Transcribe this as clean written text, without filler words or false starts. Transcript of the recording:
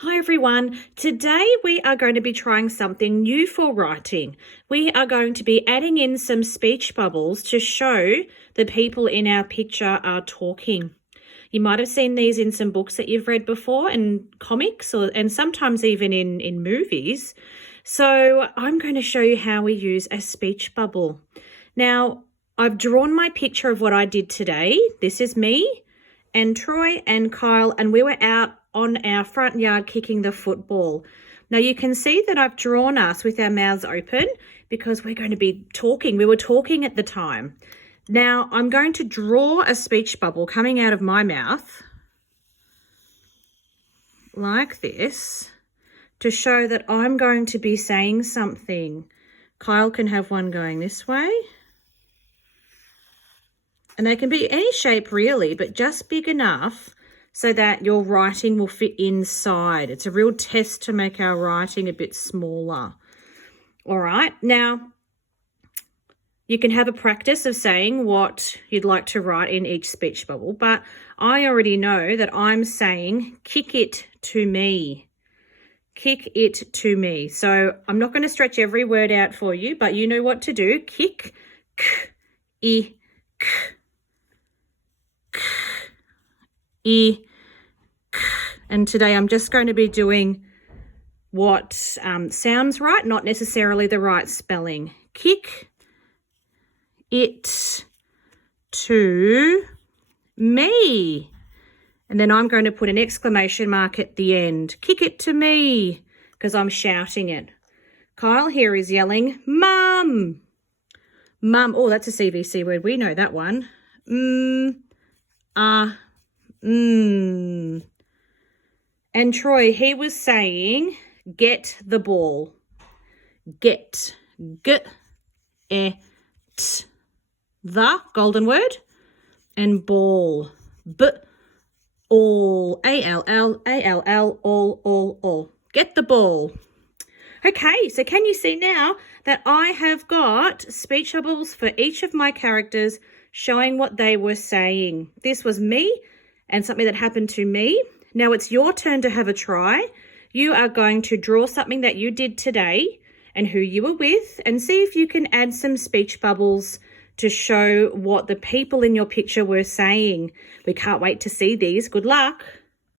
Hi everyone. Today we are going to be trying something new for writing. We are going to be adding in some speech bubbles to show the people in our picture are talking. You might have seen these in some books that you've read before, and comics, and sometimes even in movies. So I'm going to show you how we use a speech bubble. Now, I've drawn my picture of what I did today. This is me and Troy and Kyle, and we were out on our front yard kicking the football. Now you can see that I've drawn us with our mouths open because we're going to be talking. We were talking at the time. Now I'm going to draw a speech bubble coming out of my mouth like this to show that I'm going to be saying something. Kyle can have one going this way. And they can be any shape really, but just big enough so that your writing will fit inside. It's a real test to make our writing a bit smaller. All right, now you can have a practice of saying what you'd like to write in each speech bubble, but I already know that I'm saying kick it to me. Kick it to me. So I'm not going to stretch every word out for you, but you know what to do. Kick, k, k. And today I'm just going to be doing what sounds right, not necessarily the right spelling. Kick it to me. And then I'm going to put an exclamation mark at the end. Kick it to me, because I'm shouting it. Kyle here is yelling, Mum. Mum. Oh, that's a CVC word. We know that one. And Troy, he was saying, get the ball. Get. The golden word. And ball. All. A-L-L, all. Get the ball. Okay, so can you see now that I have got speech bubbles for each of my characters showing what they were saying. This was me and something that happened to me. Now it's your turn to have a try. You are going to draw something that you did today and who you were with, and see if you can add some speech bubbles to show what the people in your picture were saying. We can't wait to see these. Good luck.